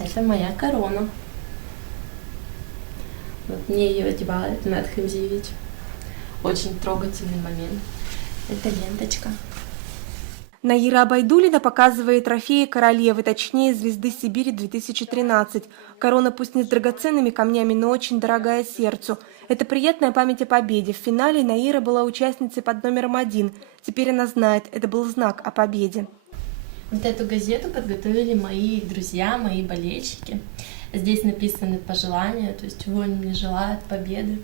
Это моя корона. Вот мне ее одевает Мэтт Хемзиевич. Очень трогательный момент. Это ленточка. Наира Абайдулина показывает трофеи королевы, точнее звезды Сибири 2013. Корона пусть не с драгоценными камнями, но очень дорогая сердцу. Это приятная память о победе. В финале Наира была участницей под номером 1. Теперь она знает, это был знак о победе. Вот эту газету подготовили мои друзья, мои болельщики. Здесь написаны пожелания, то есть чего они мне желают, победы.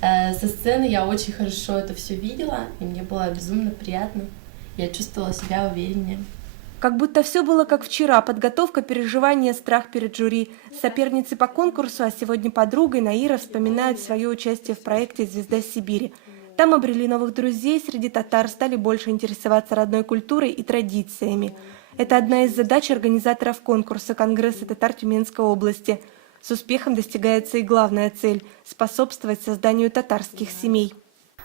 Со сцены я очень хорошо это все видела, и мне было безумно приятно. Я чувствовала себя увереннее. Как будто все было как вчера. Подготовка, переживания, страх перед жюри. Соперницей по конкурсу, а сегодня подругой, Наира вспоминает свое участие в проекте «Звезда Сибири». Там обрели новых друзей среди татар, стали больше интересоваться родной культурой и традициями. Это одна из задач организаторов конкурса Конгресса татар Тюменской области. С успехом достигается и главная цель – способствовать созданию татарских семей.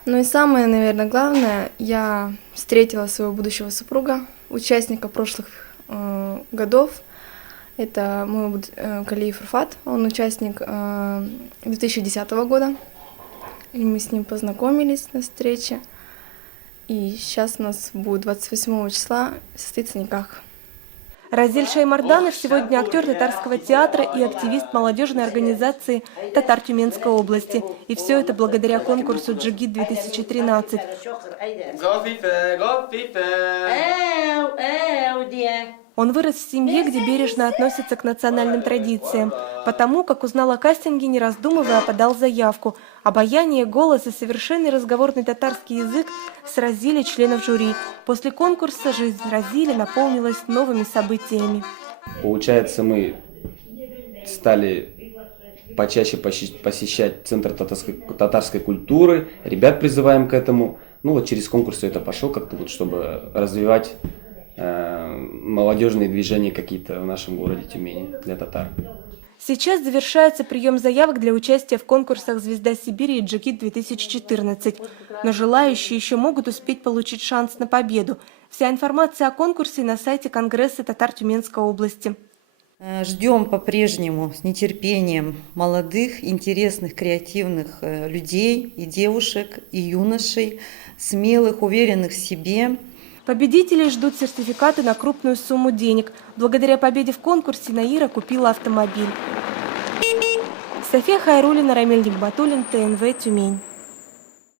Ну и самое, наверное, главное, я встретила своего будущего супруга, участника прошлых годов. Это мой Калиев Руфат, он участник 2010 года. И мы с ним познакомились на встрече. И сейчас у нас будет 28 числа состоится никах. Разиль Шаймарданов сегодня актер татарского театра и активист молодежной организации «Татар Тюменской области». И все это благодаря конкурсу «Джигит-2013». Он вырос в семье, где бережно относятся к национальным традициям. Потому, как узнал о кастинге, не раздумывая, подал заявку. Обаяние, голос и совершенный разговорный татарский язык сразили членов жюри. После конкурса жизнь Разиля наполнилась новыми событиями. Получается, мы стали почаще посещать Центр татарской культуры, ребят призываем к этому. Ну вот через конкурс все это пошло, как-то вот, чтобы развивать молодежные движения какие-то в нашем городе Тюмени для татар. Сейчас завершается прием заявок для участия в конкурсах «Звезда Сибири» и «Джигит-2014». Но желающие еще могут успеть получить шанс на победу. Вся информация о конкурсе на сайте Конгресса татар Тюменской области. Ждем по-прежнему с нетерпением молодых, интересных, креативных людей и девушек, и юношей, смелых, уверенных в себе. Победителей ждут сертификаты на крупную сумму денег. Благодаря победе в конкурсе Наира купила автомобиль. София Хайруллина, Рамиль Нигматуллин, ТНВ, Тюмень.